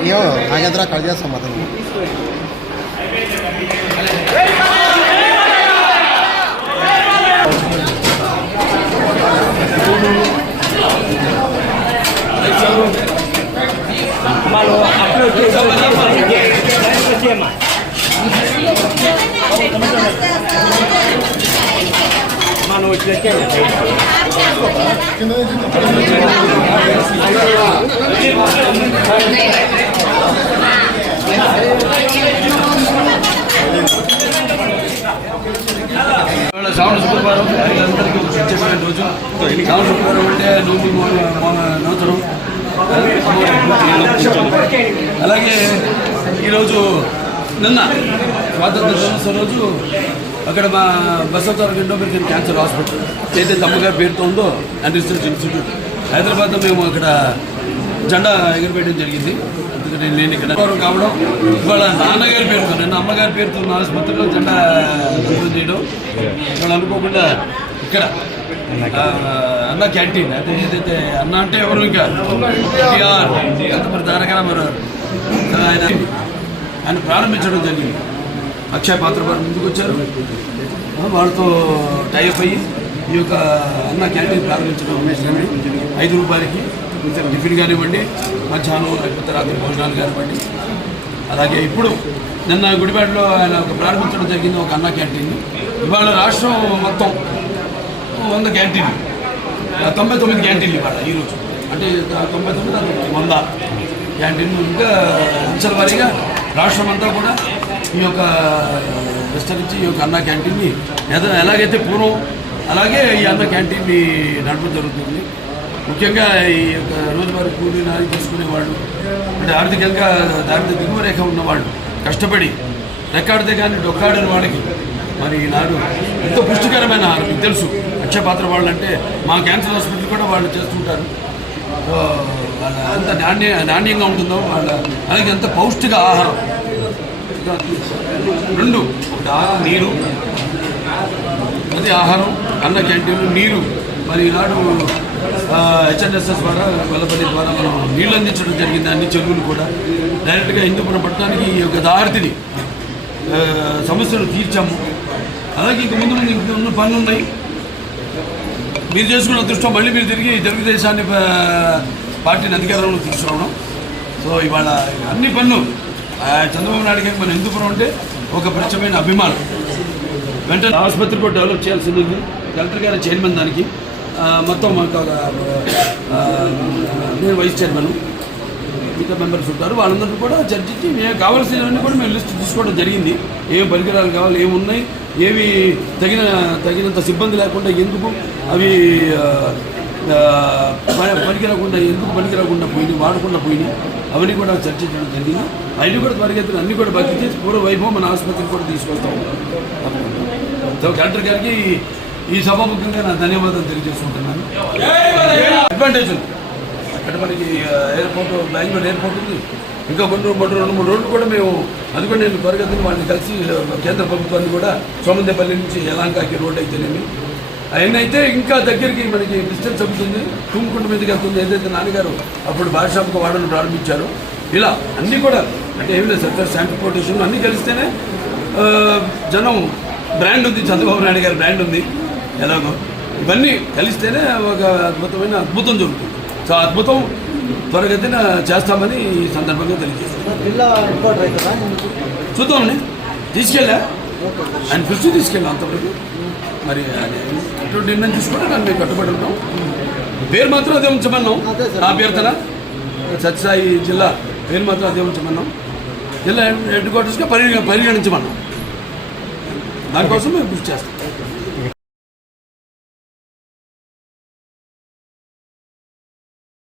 అయ్యో నాగేంద్ర కట్ చేస్తాం అతను Mano, isso aqui é శ్రావణ శుక్రవారం అందరికీ చెప్పిన రోజు శ్రావణ శుక్రవారం అంటే నూతనం అలాగే ఈరోజు నిన్న స్వాతంత్ర దినోత్సవం రోజు అక్కడ మా బసవతారక ఇండోమెరికన్ క్యాన్సర్ హాస్పిటల్ ఏదైతే అమ్మగారి పేరుతో ఉందో అండ్ రీసెర్చ్ ఇన్స్టిట్యూట్ హైదరాబాద్లో మేము అక్కడ జెండా ఎగురవేయడం జరిగింది. అందుకని నేను ఇక్కడ కావడం ఇవాళ నాన్నగారి పేరుతో నిన్న అమ్మగారి పేరుతో ఉన్న ఆసుపత్రిలో జెండా ఎగురవేయడం చేయడం ఇవాళ అనుకోకుండా ఇక్కడ అన్న క్యాంటీన్ అయితే ఏదైతే అన్న అంటే ఎవరు ఇంకా మరి తారక మరి ఆయన ప్రారంభించడం జరిగింది. అక్షయ పాత్ర వారు ముందుకు వచ్చారు, వాళ్ళతో టైఅప్ అయ్యి ఈ యొక్క అన్న క్యాంటీన్ ప్రారంభించడం ఉమేష్ గారిని 5 రూపాయలకి టిఫిన్ కానివ్వండి, మధ్యాహ్నం లేకపోతే రాత్రి భోజనాలు కానివ్వండి. అలాగే ఇప్పుడు నిన్న గుడివాడలో ఆయన ప్రారంభించడం జరిగింది ఒక అన్న క్యాంటీన్. ఇవాళ రాష్ట్రం మొత్తం 100 క్యాంటీన్లు 99 క్యాంటీన్లు ఇవాళ ఈరోజు అంటే 99 100 క్యాంటీన్లు ఇంకా అంచెల వారీగా రాష్ట్రం అంతా కూడా ఈ యొక్క విస్తరించి ఈ యొక్క అన్న క్యాంటీన్ని ఎలాగైతే పూర్వం అలాగే ఈ అన్న క్యాంటీన్ని నడపడం జరుగుతుంది. ముఖ్యంగా ఈ యొక్క రోజువారీ కూలీ నాది తీసుకునేవాళ్ళు అంటే ఆర్థికంగా దారిద్ర్య దిగువ రేఖ ఉన్నవాళ్ళు కష్టపడి రెక్కాడితే కానీ డొక్కాడని వాళ్ళకి మరి ఈనాడు ఎంతో పుష్టికరమైన ఆహారం మీకు తెలుసు. అక్షయపాత్ర వాళ్ళు అంటే మా క్యాన్సర్ హాస్పిటల్ కూడా వాళ్ళు చేస్తుంటారు. వాళ్ళ ఎంత నాణ్యంగా ఉంటుందో వాళ్ళ అలాగే ఎంత పౌష్టిక ఆహారం. 2 నీరు అది ఆహారం అన్న క్యాంటీన్లు నీరు మరి ఈనాడు హెచ్ఎన్ఎస్ఎస్ ద్వారా వల్లపల్లి ద్వారా మనం నీళ్ళు అందించడం జరిగింది. అన్ని చెరువులు కూడా డైరెక్ట్గా హిందూపురం పట్టణానికి ఈ యొక్క దారిని సమస్యలు తీర్చాము. అలాగే ఇంక ముందు ఉన్న పనులు ఉన్నాయి. మీరు చేసుకున్న అదృష్టం మళ్ళీ మీరు తిరిగి తెలుగుదేశాన్ని పార్టీని అధికారంలో తీసుకురావడం. సో ఇవాళ అన్ని పనులు చంద్రబాబు నాయుడు గారికి మన హిందూపురం అంటే ఒక పరిచయమైన అభిమానం. వెంటనే ఆసుపత్రి కూడా డెవలప్ చేయాల్సింది ఉంది. కలెక్టర్ గారి చైర్మన్ దానికి మొత్తం నేను వైస్ చైర్మన్ మిగతా మెంబర్స్ ఉంటారు. వాళ్ళందరినీ కూడా చర్చించి మేము కావాల్సినవన్నీ కూడా మేము లిస్ట్ తీసుకోవడం జరిగింది. ఏం పరికరాలు కావాలి, ఏమున్నాయి, ఏవి తగినంత సిబ్బంది లేకుండా ఎందుకు అవి పనికిరాకుండా పోయినాయి, వాడకుండా పోయినాయి, అవన్నీ కూడా చర్చించడం జరిగింది. అవన్నీ కూడా త్వరగతిని అన్నీ కూడా భర్తీ చేసి పూర్వ వైభవం మన ఆసుపత్రికి కూడా తీసుకొస్తాము. సో కలెక్టర్ గారికి ఈ సభాముఖంగా నా ధన్యవాదాలు తెలియజేసుకుంటున్నాను. అడ్వాంటేజ్ ఉంది అక్కడ మనకి ఎయిర్పోర్ట్, బెంగళూరు ఎయిర్పోర్ట్ ఉంది. ఇంకా 2-3 రోడ్లు కూడా మేము అది కూడా నేను త్వరగతిని వాళ్ళని కలిసి కేంద్ర ప్రభుత్వాన్ని కూడా సోమందేపల్లి నుంచి యలాంకాకి రోడ్ అయితేనేమి అవన్నీ అయితే ఇంకా దగ్గరికి మనకి డిస్టెన్స్ అవుతుంది. తుమ్ముకుంట మీదకి వెళ్తుంది. ఏదైతే నాన్నగారు అప్పుడు భాషాముఖ వాడను ప్రారంభించారో ఇలా అన్నీ కూడా అంటే ఏమి లేదు సార్ ట్రాన్స్పోర్టేషన్ అన్నీ కలిస్తేనే జనం బ్రాండ్ ఉంది, చంద్రబాబు నాయుడు గారి బ్రాండ్ ఉంది. ఎలాగో ఇవన్నీ కలిస్తేనే ఒక అద్భుతం జరుగుతుంది. సో అద్భుతం త్వరగతిన చేస్తామని ఈ సందర్భంగా తెలియజేస్తాం. చూద్దామని తీసుకెళ్ళా ఆయన పిలిచి తీసుకెళ్ళాం. అంతవరకు మరి ఎటువంటి నిర్ణయం తీసుకుంటే దాన్ని మేము కట్టుబడి ఉంటాం. పేరు మాత్రం అదే ఉంచమన్నాం. నా పేరుతన సత్యసాయి జిల్లా పేరు మాత్రం అదే ఉంచమన్నాం. జిల్లా హెడ్ క్వార్టర్స్గా పరిగణించమన్నాం. దానికోసం మేము కృషి చేస్తాం.